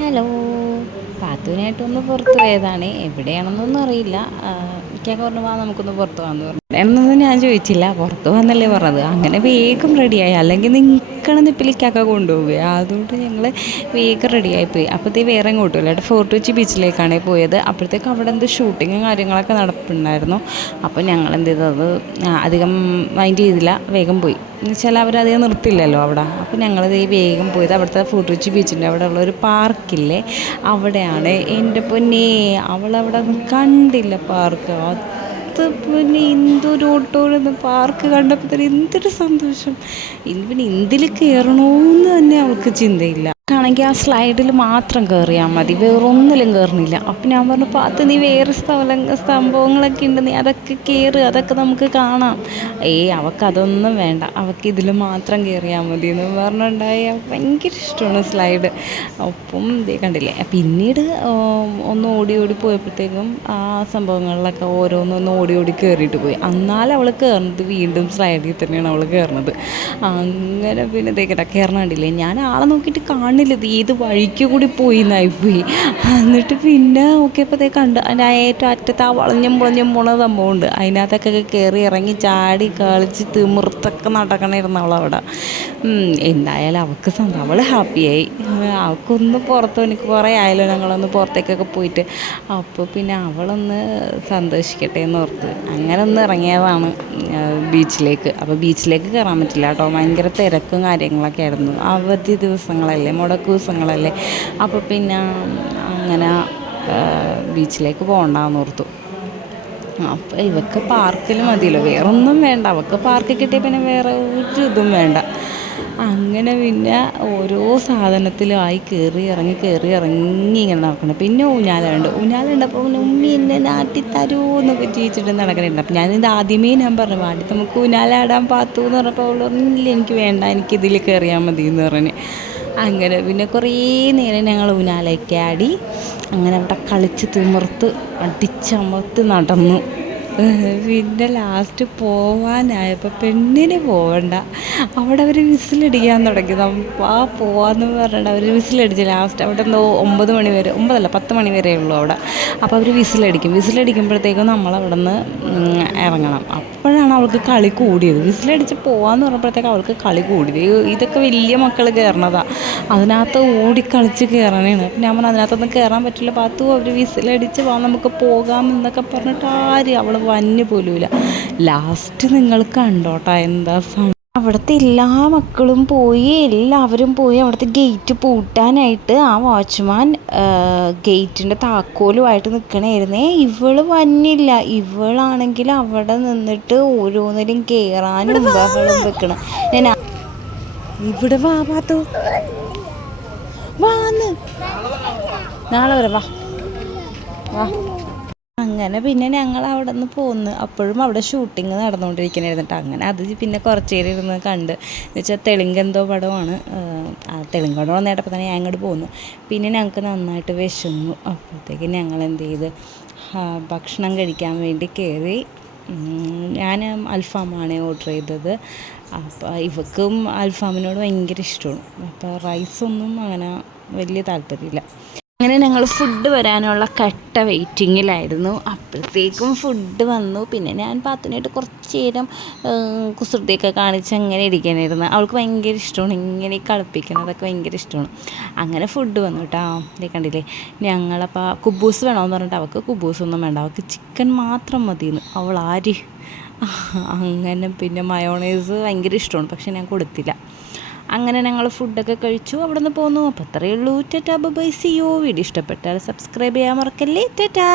Hello. പാത്തുവിനായിട്ടൊന്ന് പുറത്ത് പോയതാണ്. എവിടെയാണെന്നൊന്നും അറിയില്ല. ഇക്കയൊക്കെ പറഞ്ഞു വാ നമുക്കൊന്ന് പുറത്ത് പോകാമെന്ന് പറഞ്ഞു. എന്നൊന്നും ഞാൻ ചോദിച്ചില്ല, പുറത്ത് പോകാമെന്നല്ലേ പറഞ്ഞത്. അങ്ങനെ വേഗം റെഡിയായി, അല്ലെങ്കിൽ നിൽക്കണ നിപ്പിലേക്കൊക്കെ കൊണ്ടുപോവുക. അതുകൊണ്ട് ഞങ്ങൾ വേഗം റെഡിയായിപ്പോയി. അപ്പോഴത്തേ വേറെ എങ്ങോട്ടും ഇല്ല, ഫോർട്ട് കൊച്ചി ബീച്ചിലേക്കാണ് പോയത്. അപ്പോഴത്തേക്ക് അവിടെ എന്ത് ഷൂട്ടിങ്ങും കാര്യങ്ങളൊക്കെ നടപ്പുണ്ടായിരുന്നു. അപ്പോൾ ഞങ്ങൾ എന്ത് ചെയ്തത്, അധികം മൈൻഡ് ചെയ്തില്ല, വേഗം പോയി. എന്ന് വെച്ചാൽ അവരധികം നിർത്തില്ലല്ലോ അവിടെ. അപ്പോൾ ഞങ്ങളത് വേഗം പോയത് അവിടുത്തെ ഫോർട്ട് കൊച്ചി ബീച്ചിൻ്റെ അവിടെ ഉള്ളൊരു പാർക്കില്ലേ, അവിടെയാണ്. എൻ്റെ പൊന്നേ, അവളവിടെ കണ്ടില്ല പാർക്ക്. അത് പിന്നെ എന്തൊരു ഓട്ടോന്ന് പാർക്ക് കണ്ടപ്പോൾ തന്നെ എന്തൊരു സന്തോഷം. പിന്നെ എന്തിൽ കയറണമെന്ന് തന്നെ അവൾക്ക് ചിന്തയില്ല. ആണെങ്കിൽ ആ സ്ലൈഡിൽ മാത്രം കയറിയാൽ മതി, വേറൊന്നിലും കയറുന്നില്ല. അപ്പം ഞാൻ പറഞ്ഞു പാത്ത് നീ വേറെ സംഭവങ്ങളൊക്കെ ഉണ്ട്, നീ അതൊക്കെ കയറ്, അതൊക്കെ നമുക്ക് കാണാം. അവൾക്കതൊന്നും വേണ്ട, അവൾക്ക് ഇതിൽ മാത്രം കയറിയാൽ മതി എന്ന് പറഞ്ഞിട്ടുണ്ടായി. ഭയങ്കര ഇഷ്ടമാണ് സ്ലൈഡ്. ഒപ്പം ഇതേ കണ്ടില്ലേ. പിന്നീട് ഒന്ന് ഓടി ഓടി പോയപ്പോഴത്തേക്കും ആ സംഭവങ്ങളിലൊക്കെ ഓരോന്നൊന്ന് ഓടി ഓടി കയറിയിട്ട് പോയി. എന്നാലും അവൾ കയറുന്നത് വീണ്ടും സ്ലൈഡിൽ തന്നെയാണ് അവൾ കയറുന്നത്. അങ്ങനെ പിന്നെ ഇതേക്കട്ടെ കയറണം കണ്ടില്ലേ. ഞാൻ ആളെ നോക്കിയിട്ട് കാണില്ല, ഏത് വഴിക്ക് കൂടി പോയി എന്നായിപ്പോയി. എന്നിട്ട് പിന്നെ നോക്കിയപ്പോൾ കണ്ട് അതിൻ്റെ ഏറ്റവും അറ്റത്ത് ആ വളഞ്ഞും പൊളഞ്ഞും പോണ സംഭവമുണ്ട്. അതിനകത്തൊക്കെ കയറി ഇറങ്ങി ചാടി കളിച്ച് തിമിർത്തൊക്കെ നടക്കണമായിരുന്നു അവളവിടെ. എന്തായാലും അവൾക്ക് അവൾ ഹാപ്പിയായി. അവൾക്കൊന്ന് പുറത്ത്, എനിക്ക് കുറേ ആയാലോ ഞങ്ങളൊന്ന് പുറത്തേക്കൊക്കെ പോയിട്ട്. അപ്പോൾ പിന്നെ അവളൊന്ന് സന്തോഷിക്കട്ടെ എന്ന് ഓർത്ത് അങ്ങനെ ഒന്ന് ഇറങ്ങിയതാണ് ബീച്ചിലേക്ക്. അപ്പോൾ ബീച്ചിലേക്ക് കയറാൻ പറ്റില്ല കേട്ടോ, ഭയങ്കര തിരക്കും കാര്യങ്ങളൊക്കെ ആയിരുന്നു. അവധി ദിവസങ്ങളല്ലേ, മുടക്ക് ദിവസങ്ങളല്ലേ. അപ്പോൾ പിന്നെ അങ്ങനെ ബീച്ചിലേക്ക് പോകണ്ടെന്ന് ഓർത്തു. അപ്പോൾ ഇവക്ക് പാർക്കിൽ മതിയല്ലോ, വേറൊന്നും വേണ്ട. അവൾക്ക് പാർക്ക് കിട്ടിയ പിന്നെ വേറെ ഒരു ഇതും വേണ്ട. അങ്ങനെ പിന്നെ ഓരോ സാധനത്തിലുമായി കയറി ഇറങ്ങി ഇങ്ങനെ നടക്കണം. പിന്നെ ഊഞ്ഞാലുണ്ടപ്പോൾ പിന്നെ ഉമ്മി എന്നെ നാട്ടി തരുമോന്നൊക്കെ ചോദിച്ചിട്ട് നടക്കണുണ്ട്. അപ്പം ഞാനിത് ആദ്യമേ ഞാൻ പറഞ്ഞു വാടി നമുക്ക് ഊഞ്ഞാലാടാൻ പാത്തു എന്ന് പറഞ്ഞപ്പോൾ അവൾ പറഞ്ഞില്ല എനിക്ക് വേണ്ട, എനിക്കിതിൽ കയറിയാൽ മതി എന്ന് പറഞ്ഞ്. അങ്ങനെ പിന്നെ കുറേ നേരം ഞങ്ങൾ ഊഞ്ഞാലൊക്കെ ആടി അങ്ങനെ അവിടെ കളിച്ച് തിമിർത്ത് അടിച്ചമർത്ത് നടന്നു. പിന്നെ ലാസ്റ്റ് പോവാനായപ്പോൾ പെണ്ണിന് പോകണ്ട, അവിടെ അവർ വിസിലടിക്കാൻ തുടങ്ങി. പോവാന്ന് പറഞ്ഞിട്ട് അവർ വിസിലടിച്ച് ലാസ്റ്റ് അവിടെ എന്തോ 9 മണി വരെ, 10 മണി വരെ ഉള്ളൂ അവിടെ. അപ്പോൾ അവർ വിസിലടിക്കുമ്പോഴത്തേക്കും നമ്മളവിടെ നിന്ന് ഇറങ്ങണം. അപ്പോഴാണ് അവൾക്ക് കളി കൂടിയത്. വിസിലടിച്ച് പോകാമെന്ന് പറഞ്ഞപ്പോഴത്തേക്ക് അവൾക്ക് കളി കൂടിയത്. ഇതൊക്കെ വലിയ മക്കൾ കയറണതാണ്, അതിനകത്ത് ഓടിക്കളിച്ച് കയറണേണ്. അപ്പം ഞാൻ പറഞ്ഞു അതിനകത്തൊന്നും കയറാൻ പറ്റില്ല പാത്തു, അവർ വിസിലടിച്ച് നമുക്ക് പോകാം എന്നൊക്കെ പറഞ്ഞിട്ട് അവൾ വന്നു പോലുമില്ല. ലാസ്റ്റ് നിങ്ങൾ കണ്ടോട്ടാ എന്താ അവിടുത്തെ എല്ലാ മക്കളും പോയി, എല്ലാവരും പോയി. അവിടുത്തെ ഗേറ്റ് പൂട്ടാനായിട്ട് ആ വാച്ച്മാൻ ഗേറ്റിൻ്റെ താക്കോലുമായിട്ട് നിൽക്കണമായിരുന്നേ. ഇവള് വന്നില്ല. ഇവളാണെങ്കിൽ അവിടെ നിന്നിട്ട് ഓരോന്നിലും കയറാനും ബഹളം വെക്കണം. ഞാൻ ഇവിടെ വാ പാത്തു, വാന്ന് നാളെ വരെ വാ. അങ്ങനെ പിന്നെ ഞങ്ങൾ അവിടെ നിന്ന് പോന്ന്. അപ്പോഴും അവിടെ ഷൂട്ടിങ് നടന്നുകൊണ്ടിരിക്കണായിരുന്നു. അങ്ങനെ അത് പിന്നെ കുറച്ച് നേരം ഇരുന്ന് കണ്ട്. എന്ന് വെച്ചാൽ തെലുങ്കെന്തോ പടമാണ്. ആ തെലുങ്ക് പടം വന്നേട്ടപ്പോൾ തന്നെ ഞാൻ അങ്ങോട്ട് പോന്നു. പിന്നെ ഞങ്ങൾക്ക് നന്നായിട്ട് വിശന്നു. അപ്പോഴത്തേക്ക് ഞങ്ങൾ എന്ത് ചെയ്ത് ഭക്ഷണം കഴിക്കാൻ വേണ്ടി കയറി. ഞാൻ അൽഫാമാണ് ഓർഡർ ചെയ്തത്. അപ്പോൾ ഇവക്കും അൽഫാമിനോട് ഭയങ്കര ഇഷ്ടമാണ്. അപ്പോൾ റൈസൊന്നും അങ്ങനെ വലിയ താല്പര്യമില്ല. അങ്ങനെ ഞങ്ങൾ ഫുഡ് വരാനുള്ള കട്ട വെയിറ്റിങ്ങിലായിരുന്നു. അപ്പോഴത്തേക്കും ഫുഡ് വന്നു. പിന്നെ ഞാൻ പാത്തുനായിട്ട് കുറച്ച് നേരം കുസൃതിയൊക്കെ കാണിച്ച് അങ്ങനെ ഇരിക്കാനായിരുന്നു. അവൾക്ക് ഭയങ്കര ഇഷ്ടമാണ് ഇങ്ങനെ കളിപ്പിക്കുന്നതൊക്കെ, ഭയങ്കര ഇഷ്ടമാണ്. അങ്ങനെ ഫുഡ് വന്നു കേട്ടോ. ഇതേ കണ്ടില്ലേ. ഞങ്ങളപ്പോൾ കുബൂസ് വേണമെന്ന് പറഞ്ഞിട്ട് അവൾക്ക് കുബൂസൊന്നും വേണ്ട, അവൾക്ക് ചിക്കൻ മാത്രം മതിയെന്ന്. അവൾ അങ്ങനെ പിന്നെ മയോണൈസ് ഭയങ്കര ഇഷ്ടമാണ്, പക്ഷെ ഞാൻ കൊടുത്തില്ല. അങ്ങനെ ഞങ്ങൾ ഫുഡൊക്കെ കഴിച്ചു, അവിടെ നിന്ന് പോന്നു. അപ്പോൾ അത്രയേ ഉള്ളൂ. Tata bye bye, see you. Video ഇഷ്ടപ്പെട്ടാൽ സബ്സ്ക്രൈബ് ചെയ്യാൻ മറക്കല്ലേ. ടാറ്റാ.